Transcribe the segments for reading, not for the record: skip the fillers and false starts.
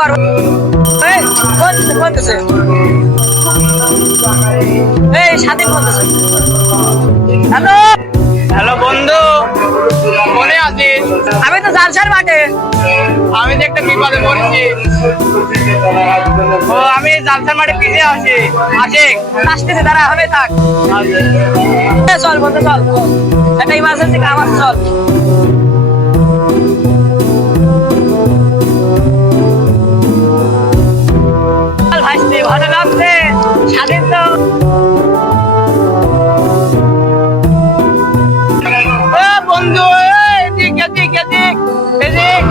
করবো। এই স্বাধীন বলতেছে। হ্যালো হ্যালো বন্ধু, মনে আছিস? আমি তো জালসার মাঠে। আমি তো একটা বিপদে পড়েছি। ও আমি জালসার মাঠে পিছিয়ে আছি। আশিক আসতেছে, দাঁড়া, হবে থাক। চল বন্ধু চল, একটা ইমার্জেন্সি কাম আছে, চল। ভাসতে ভালো লাগছে, স্বাধীন তো। বন্ধু, এদিক এদিক এদিক এদিক।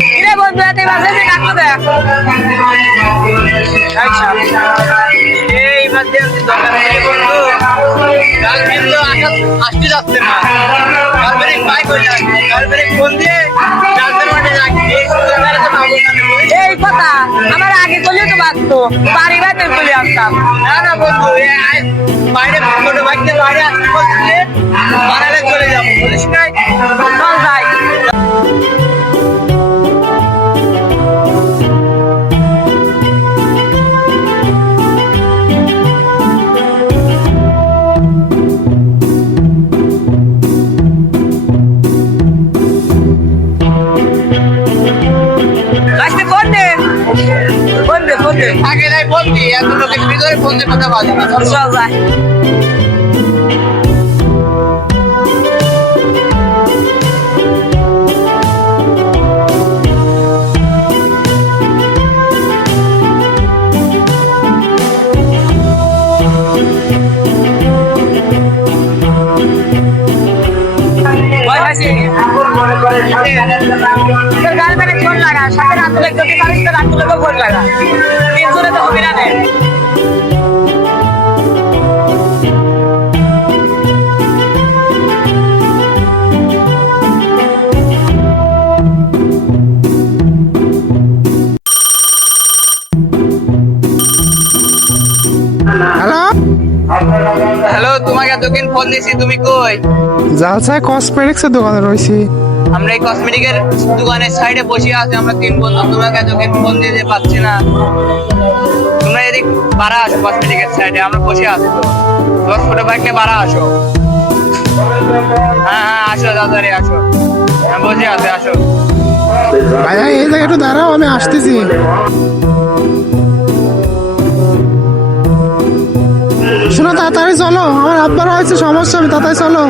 কিরে বন্ধু, একটা ইমার্জেন্সি ডাক্তার দেখ। এই ইমার্জেন্সি দরকার নেই বন্ধু। গার্লফ্রেন্ড তো আসতে যাচ্ছে না। গার্লফ্রেন্ড বাইক হয়ে যাচ্ছে। গার্লফ্রেন্ড ফোন দিয়ে জালসার মাঠে যাচ্ছে। এই সুযোগটা তো পাবো না। এই কথা আমার আগে করলেও তো বাঁচতো, বাড়ি বাইরে চলে আসতাম। না না বন্ধু, বাইরে ছোট বাইকতে বাইরে আসতে বলছে, বাড়ালে চলে যাবো, বলিস নাই? চল যাই। আসতে ফোন দে, ফোন দে, ফোন দে। আগে নাই বলতি, এত লোকের ভিতরে ফোন দিয়ে কথা বাজে না। চল যাই। গার্লফ্রেন্ডে ফোন লাগা, সাথে রাত হলে যদি পারিস তো রাত হলে ফোন লাগা, তিনজনে তো হবে না রে। হ্যালো, হ্যালো, তোমাকে এতক্ষণ ফোন দিছি, তুমি কই? জালসায় কসমেটিক্স এর দোকানে রয়েছি। আমরা এই কসমেটিকের দোকানের সাইডে বসে আছি, আমরা তিন বন্ধু। তোমাকে এতক্ষণ ফোন দিতে পারছি না। তোমরা এদিক বাড়া আসো, কসমেটিকের সাইডে আমরা বসে আছি। তো তোমার ছোট বাইকটা বাড়া আসো। হ্যাঁ হ্যাঁ, আসো দাদারে, আসো। হ্যাঁ, বসে আছে, আসো। ভাইয়া এই জায়গায় একটু দাঁড়াও, আমি আসতেছি। শোনো, তাড়াতাড়ি চলো, আমার আব্বার হয়েছে সমস্যা, আমি তাড়াতাড়ি চলো।